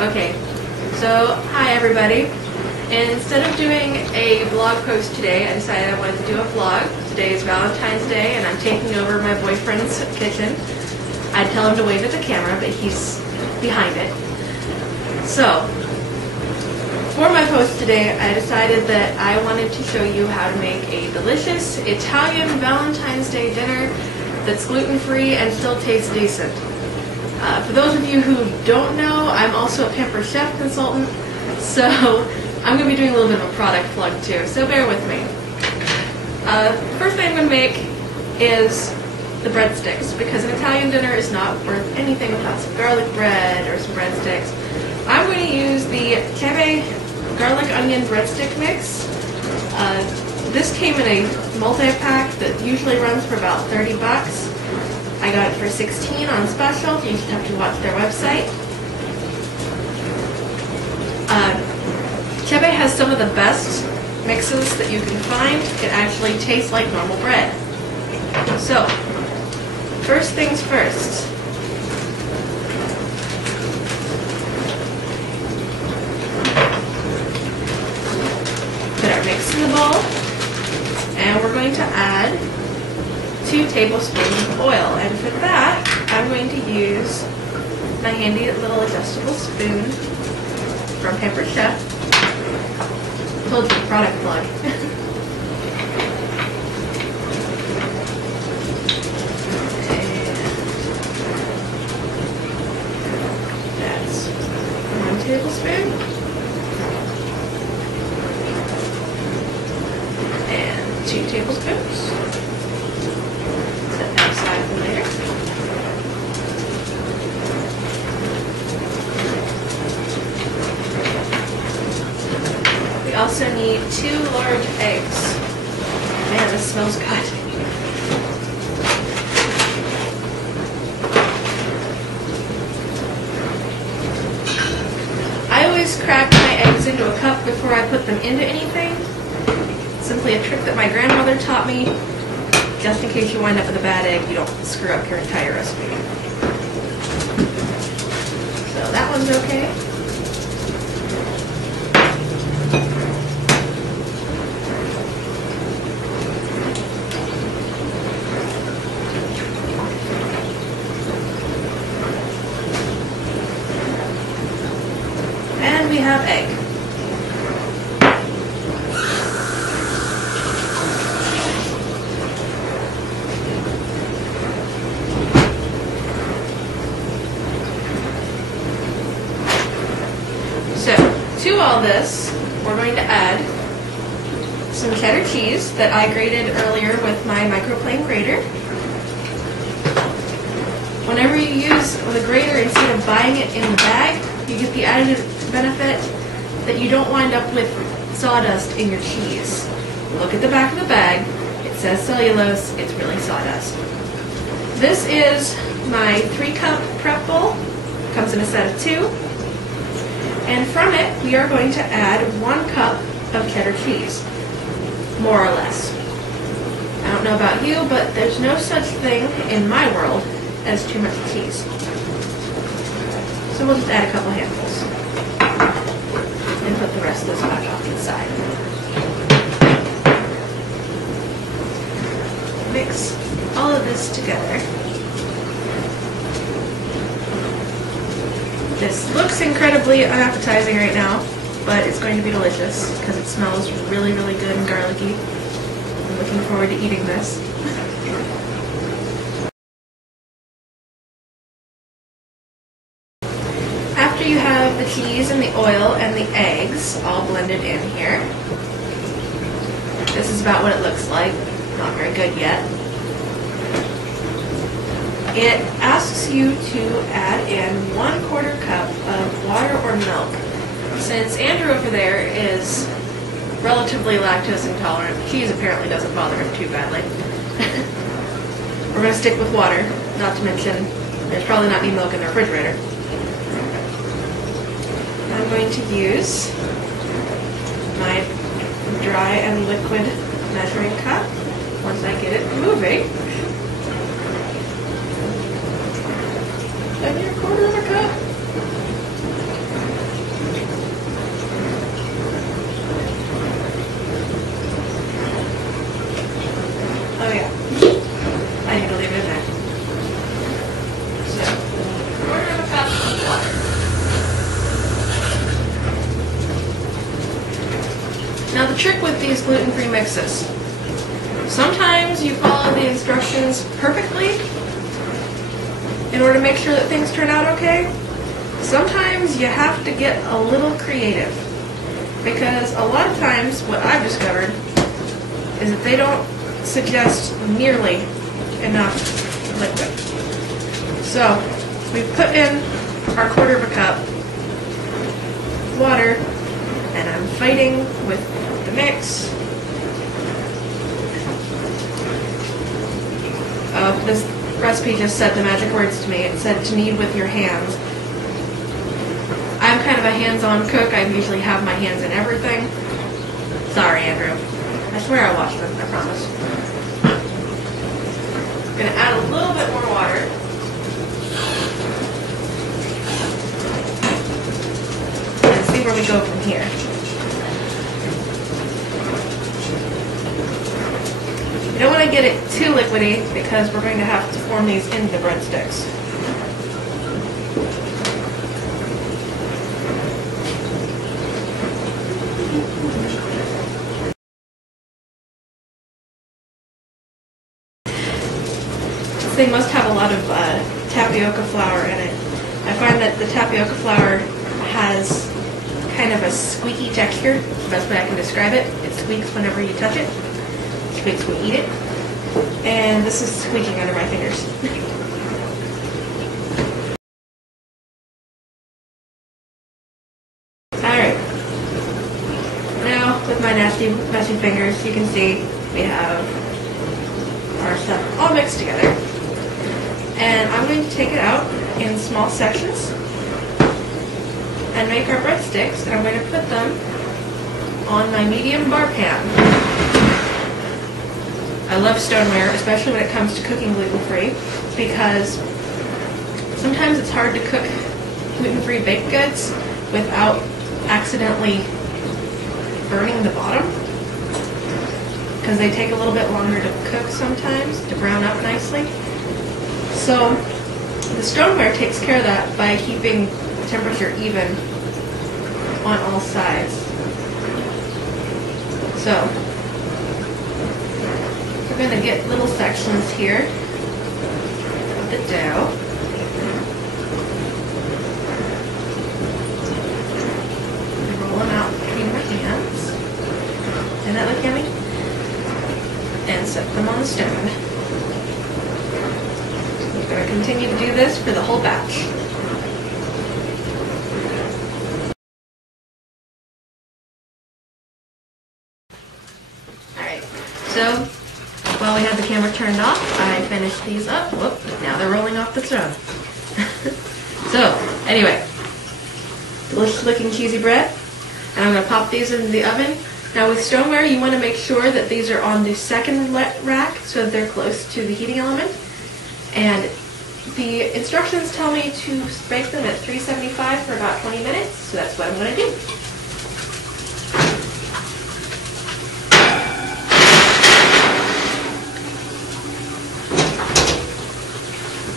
Okay, so hi everybody. Instead of doing a blog post today, I decided I wanted to do a vlog. Today is Valentine's Day and I'm taking over my boyfriend's kitchen. I'd tell him to wave at the camera, but he's behind it. So, for my post today, I decided that I wanted to show you how to make a delicious Italian Valentine's Day dinner that's gluten-free and still tastes decent. For those of you who don't know, I'm also a Pampered Chef consultant, so I'm going to be doing a little bit of a product plug too, so bear with me. The first thing I'm going to make is the breadsticks, because an Italian dinner is not worth anything without some garlic bread or some breadsticks. I'm going to use the Chebe garlic onion breadstick mix. This came in a multi-pack that usually runs for about 30 bucks. I got it for 16 on special. You just have to watch their website. Chebe has some of the best mixes that you can find. It actually tastes like normal bread. So, first things first. Put our mix in the bowl, and we're going to add 2 tablespoons of oil, and for that I'm going to use my handy little adjustable spoon from Pampered Chef. Told you, product plug. And that's 1 tablespoon and 2 tablespoons. We also need 2 large eggs. Man, this smells good. I always crack my eggs into a cup before I put them into anything. It's simply a trick that my grandmother taught me, just in case you wind up with a bad egg, you don't screw up your entire recipe. So that one's okay. And we have egg. So, to all this, we're going to add some cheddar cheese that I grated earlier with my microplane grater. Whenever you use the grater instead of buying it in the bag, you get the added benefit that you don't wind up with sawdust in your cheese. Look at the back of the bag. It says cellulose. It's really sawdust. This is my 3-cup prep bowl. It comes in a set of 2. And from it, we are going to add 1 cup of cheddar cheese, more or less. I don't know about you, but there's no such thing in my world as too much cheese. So we'll just add a couple handfuls and put the rest of this back off to the side. Mix all of this together. This looks incredibly unappetizing right now, but it's going to be delicious because it smells really, really good and garlicky. I'm looking forward to eating this. After you have the cheese and the oil and the eggs all blended in here, this is about what it looks like. Not very good yet. It asks you to add in 1/4 cup of water or milk. Since Andrew over there is relatively lactose intolerant, cheese apparently doesn't bother him too badly. We're going to stick with water, not to mention there's probably not any milk in the refrigerator. I'm going to use my dry and liquid measuring cup once I get it moving. And your 1/4 cup. with these gluten-free mixes. Sometimes you follow the instructions perfectly in order to make sure that things turn out okay. Sometimes you have to get a little creative, because a lot of times what I've discovered is that they don't suggest nearly enough liquid. So we put in our 1/4 of a cup water, and I'm fighting with the mix. This recipe just said the magic words to me. It said to knead with your hands. I'm kind of a hands-on cook. I usually have my hands in everything. Sorry, Andrew. I swear I washed them, I promise. I'm going to add a little bit more water. And see where we go from here. You don't want to get it too liquidy because we're going to have to form these into the breadsticks. This thing must have a lot of tapioca flour in it. I find that the tapioca flour has kind of a squeaky texture. That's the best way I can describe it. It squeaks whenever you touch it. Squeaks when you eat it. And this is squeaking under my fingers. Alright. Now, with my nasty, messy fingers, you can see we have our stuff all mixed together. And I'm going to take it out in small sections and make our breadsticks, and I'm going to put them on my medium bar pan. I love stoneware, especially when it comes to cooking gluten-free, because sometimes it's hard to cook gluten-free baked goods without accidentally burning the bottom, because they take a little bit longer to cook sometimes, to brown up nicely. So the stoneware takes care of that by keeping the temperature even on all sides. So we're going to get little sections here of the dough. And roll them out between my hands. Doesn't that look yummy? And set them on the stone. We're going to continue to do this for the whole batch. Alright, so while we had the camera turned off, I finished these up. Whoop, now they're rolling off the stone. So, anyway, delicious looking cheesy bread. And I'm going to pop these into the oven. Now with stoneware, you want to make sure that these are on the second rack so that they're close to the heating element. And the instructions tell me to bake them at 375 for about 20 minutes, so that's what I'm going to do.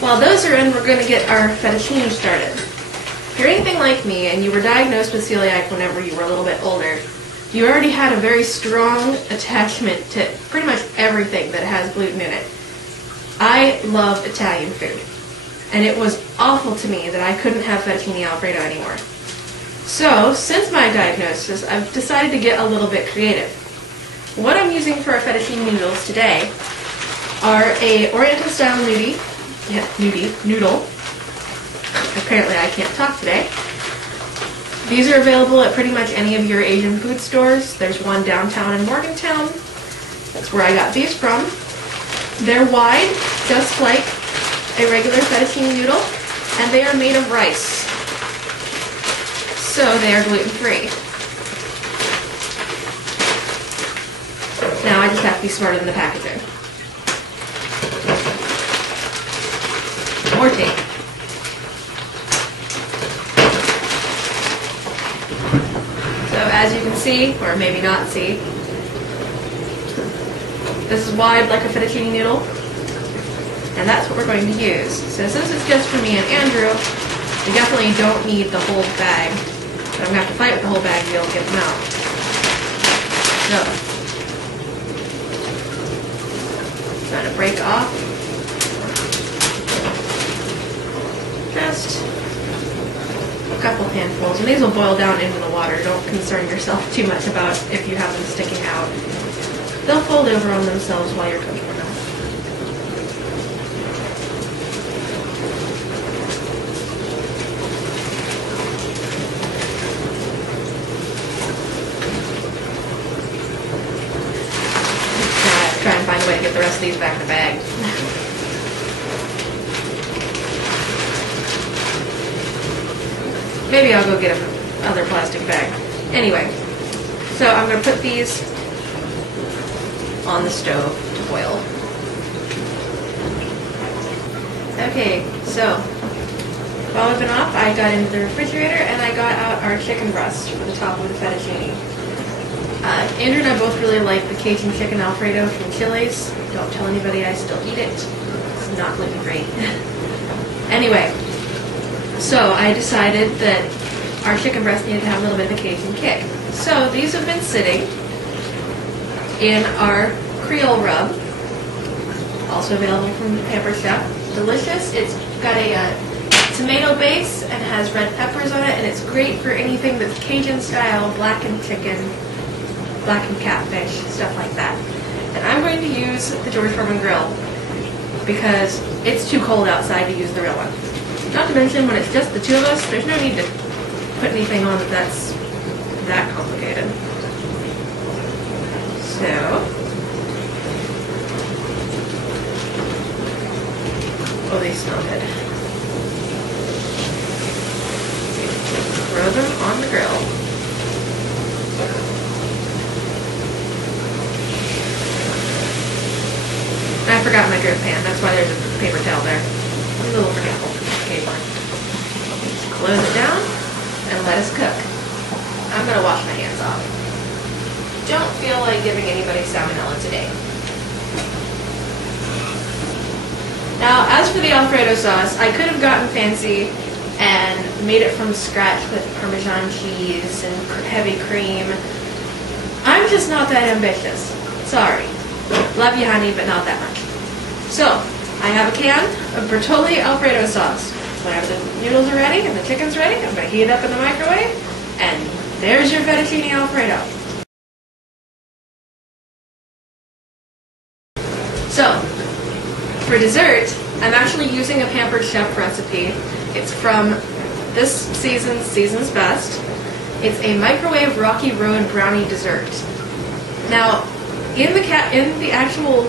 While those are in, we're going to get our fettuccine started. If you're anything like me and you were diagnosed with celiac whenever you were a little bit older, you already had a very strong attachment to pretty much everything that has gluten in it. I love Italian food, and it was awful to me that I couldn't have fettuccine alfredo anymore. So, since my diagnosis, I've decided to get a little bit creative. What I'm using for our fettuccine noodles today are a Oriental style noodle. Apparently I can't talk today. These are available at pretty much any of your Asian food stores. There's one downtown in Morgantown. That's where I got these from. They're wide, just like a regular fettuccine noodle, and they are made of rice. So they are gluten-free. Now I just have to be smarter than the packaging. Or tape. So as you can see, or maybe not see, this is wide like a fettuccine noodle, and that's what we're going to use. So since it's just for me and Andrew, we definitely don't need the whole bag, but I'm going to have to fight with the whole bag to be able to get them out. So trying to break off just a couple handfuls, and these will boil down into the water. Don't concern yourself too much about if you have them sticking out. They'll fold over on themselves while you're cooking them. Try and find a way to get the rest of these back in the bag. Maybe I'll go get another plastic bag. Anyway, so I'm going to put these on the stove to boil. Okay, so while I've been off, I got into the refrigerator and I got out our chicken breast for the top of the fettuccine. Andrew and I both really like the Cajun chicken Alfredo from Chili's. Don't tell anybody I still eat it. It's not gluten-free. Anyway, so I decided that our chicken breast needed to have a little bit of a Cajun kick. So these have been sitting in our Creole rub, also available from Pampered Chef. Delicious. It's got a tomato base and has red peppers on it, and it's great for anything that's Cajun style, blackened chicken, blackened catfish, stuff like that. And I'm going to use the George Foreman grill because it's too cold outside to use the real one. Not to mention, when it's just the two of us, there's no need to put anything on that's that complicated. So, oh, they smell good. Throw them on the grill. I forgot my grip pan. That's why there's a paper towel there. I'm a little forgetful. Okay, fine. Just close it down and let us cook. I'm going to wash my hands off. Don't feel like giving anybody salmonella today. Now, as for the Alfredo sauce, I could have gotten fancy and made it from scratch with Parmesan cheese and heavy cream. I'm just not that ambitious. Sorry. Love you, honey, but not that much. So, I have a can of Bertolli Alfredo sauce. Whenever the noodles are ready and the chicken's ready, I'm going to heat it up in the microwave, and there's your fettuccine Alfredo. So, for dessert, I'm actually using a Pampered Chef recipe. It's from this season's best. It's a microwave Rocky Road brownie dessert. Now, in the actual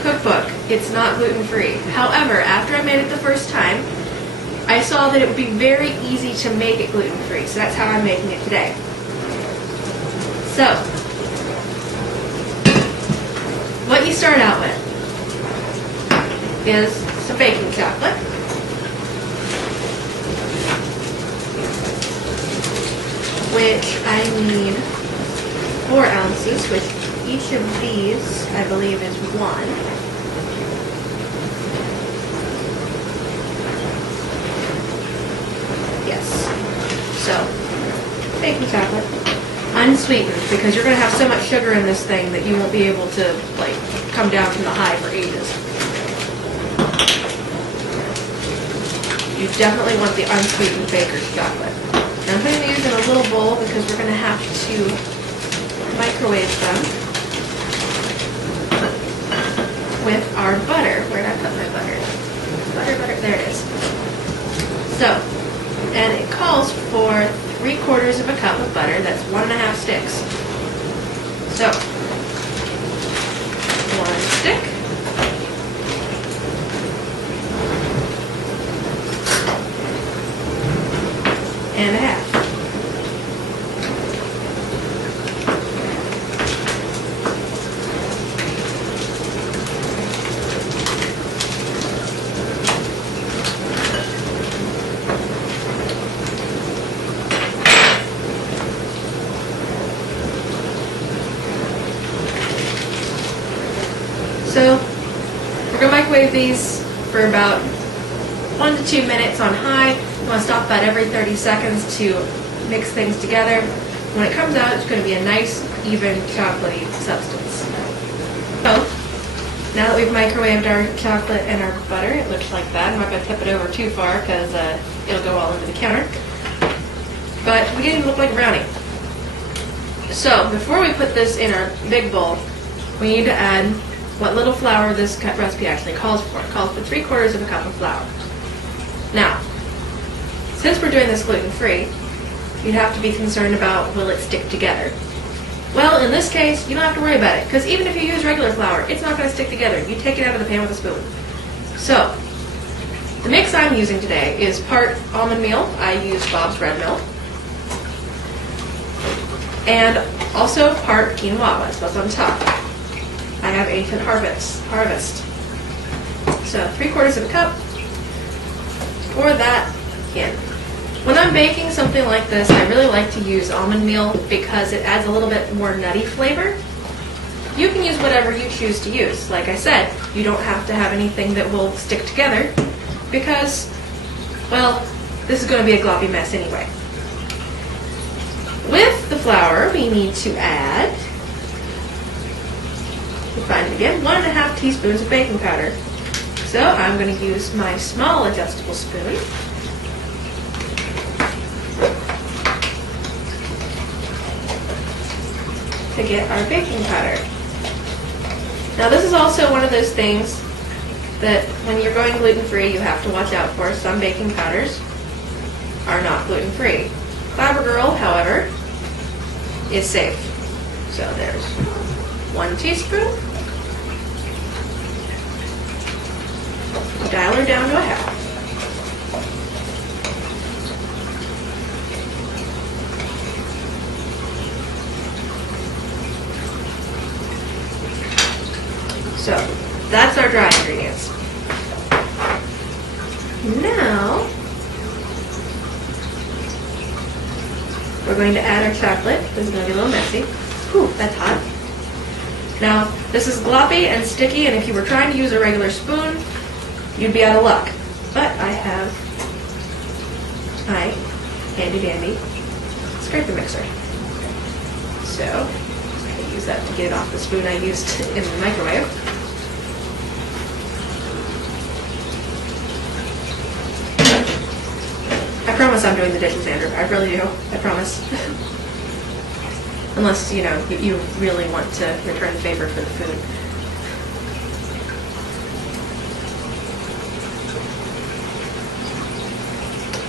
cookbook, it's not gluten-free. However, after I made it the first time, I saw that it would be very easy to make it gluten-free, so that's how I'm making it today. So, what you start out with is some baking chocolate, which I need 4 ounces, which each of these, I believe, is 1. Yes. So, baking chocolate. Unsweetened, because you're going to have so much sugar in this thing that you won't be able to, like, come down from the high for ages. You definitely want the unsweetened baker's chocolate. Now I'm putting these in a little bowl because we're going to have to microwave them with our butter. Where did I put my butter? Butter, there it is. So, and it calls for 3/4 of a cup of butter. That's 1½ sticks. So, 1 stick. And a half. So, we're going to microwave these for about 1 to 2 minutes on high. You want to stop about every 30 seconds to mix things together. When it comes out, it's going to be a nice, even, chocolatey substance. So, Now that we've microwaved our chocolate and our butter, it looks like that. I'm not going to tip it over too far because it'll go all over the counter. But we get it to look like a brownie. So before we put this in our big bowl, we need to add what little flour this recipe actually calls for. It calls for 3/4 of a cup of flour. Now, since we're doing this gluten-free, you'd have to be concerned about will it stick together. Well, in this case, you don't have to worry about it, because even if you use regular flour, it's not going to stick together. You take it out of the pan with a spoon. So, the mix I'm using today is part almond meal. I use Bob's Red Mill. And also part quinoa, what's on top. I have Ancient Harvest. So 3/4 of a cup. Pour that in. When I'm baking something like this, I really like to use almond meal because it adds a little bit more nutty flavor. You can use whatever you choose to use. Like I said, you don't have to have anything that will stick together because, well, this is going to be a gloppy mess anyway. With the flour, we need to add, you'll find it again, 1½ teaspoons of baking powder. So I'm going to use my small adjustable spoon. To get our baking powder. Now this is also one of those things that when you're going gluten-free you have to watch out for. Some baking powders are not gluten-free. Clever Girl, however, is safe. So there's 1 teaspoon. Dial her down to a half. So that's our dry ingredients. Now we're going to add our chocolate. This is going to be a little messy. Whew, that's hot. Now this is gloppy and sticky, and if you were trying to use a regular spoon, you'd be out of luck. But I have my handy dandy scraper mixer. So I use that to get it off the spoon I used in the microwave. I promise I'm doing the dishes, Andrew. I really do. I promise. Unless, you know, you really want to return the favor for the food.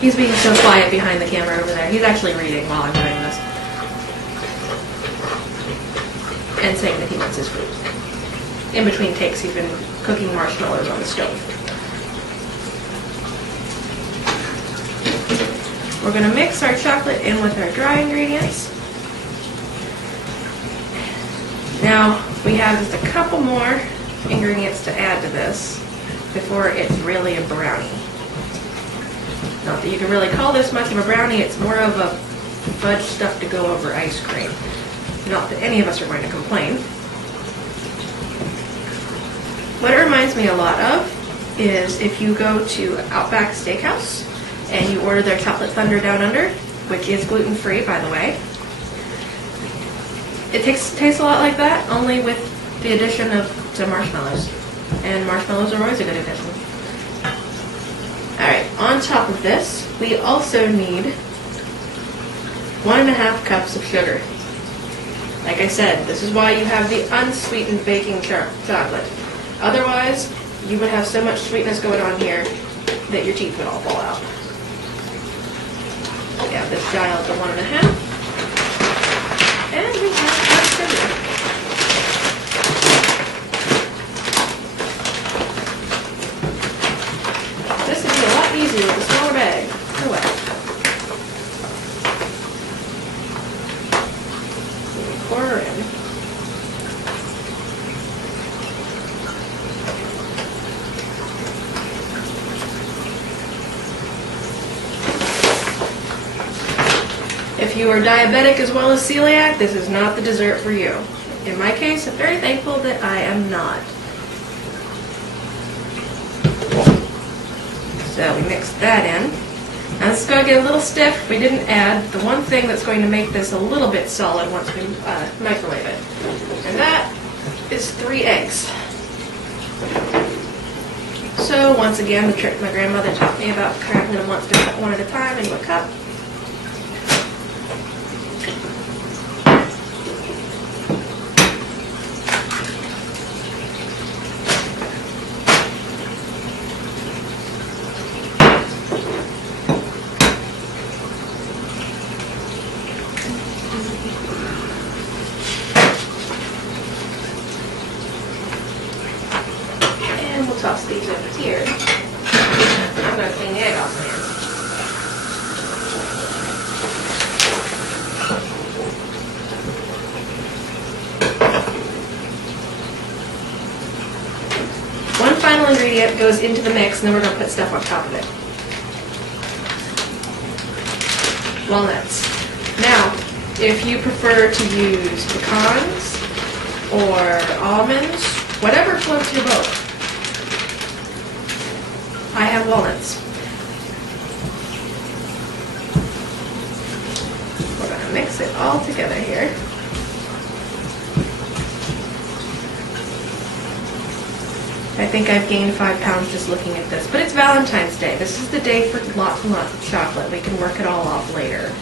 He's being so quiet behind the camera over there. He's actually reading while I'm doing this. And saying that he wants his food. In between takes, he's been cooking marshmallows on the stove. We're going to mix our chocolate in with our dry ingredients. Now, we have just a couple more ingredients to add to this before it's really a brownie. Not that you can really call this much of a brownie, it's more of a fudge stuff to go over ice cream. Not that any of us are going to complain. What it reminds me a lot of is if you go to Outback Steakhouse and you order their Chocolate Thunder Down Under, which is gluten-free, by the way. It tastes a lot like that, only with the addition of some marshmallows. And marshmallows are always a good addition. Alright, on top of this, we also need 1½ cups of sugar. Like I said, this is why you have the unsweetened baking chocolate. Otherwise, you would have so much sweetness going on here that your teeth would all fall out. We have this dialed to 1½. And we have our sugar. This would be a lot easier with a smaller bag. Oh well. Pour her in. If you are diabetic as well as celiac, this is not the dessert for you. In my case, I'm very thankful that I am not. So we mix that in. Now this is going to get a little stiff. We didn't add the one thing that's going to make this a little bit solid once we microwave it. And that is 3 eggs. So once again, the trick my grandmother taught me about cracking them one at a time into a cup. And we'll toss these over here. I'm going to clean the egg off my hands. One final ingredient goes into the mix, and then we're going to put stuff on top of it. Walnuts. Now, if you prefer to use pecans or almonds, whatever floats your boat. I have walnuts. We're going to mix it all together here. I think I've gained 5 pounds just looking at this, but it's Valentine's Day. This is the day for lots and lots of chocolate. We can work it all off later.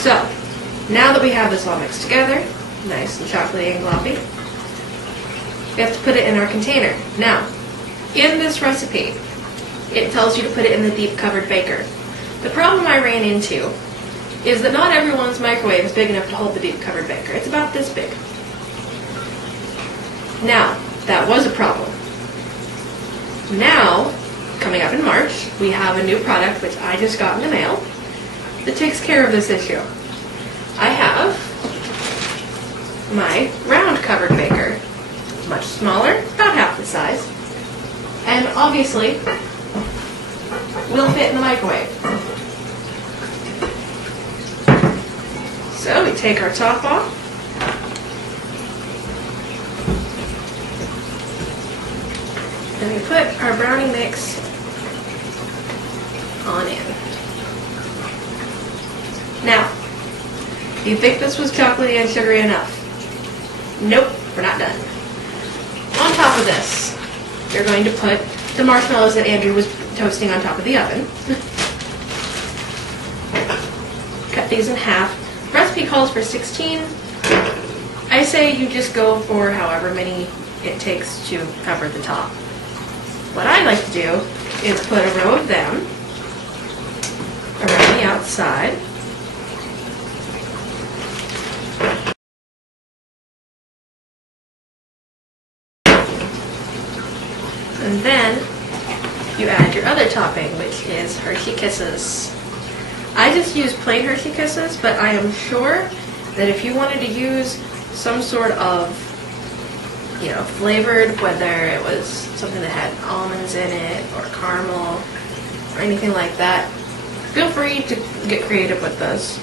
So, now that we have this all mixed together, nice and chocolatey and gloppy, we have to put it in our container. Now, in this recipe, it tells you to put it in the deep covered baker. The problem I ran into is that not everyone's microwave is big enough to hold the deep covered baker. It's about this big. Now, that was a problem. Now, coming up in March, we have a new product which I just got in the mail that takes care of this issue. I have my round covered baker, much smaller, about half the size, and obviously will fit in the microwave. So we take our top off, and we put our brownie mix on in. Now, do you think this was chocolatey and sugary enough? Nope, we're not done. On top of this, you're going to put the marshmallows that Andrew was toasting on top of the oven. Cut these in half. The recipe calls for 16. I say you just go for however many it takes to cover the top. What I like to do is put a row of them around the outside. And then you add your other topping, which is Hershey Kisses. I just use plain Hershey Kisses, but I am sure that if you wanted to use some sort of, flavored, whether it was something that had almonds in it or caramel or anything like that, feel free to get creative with those.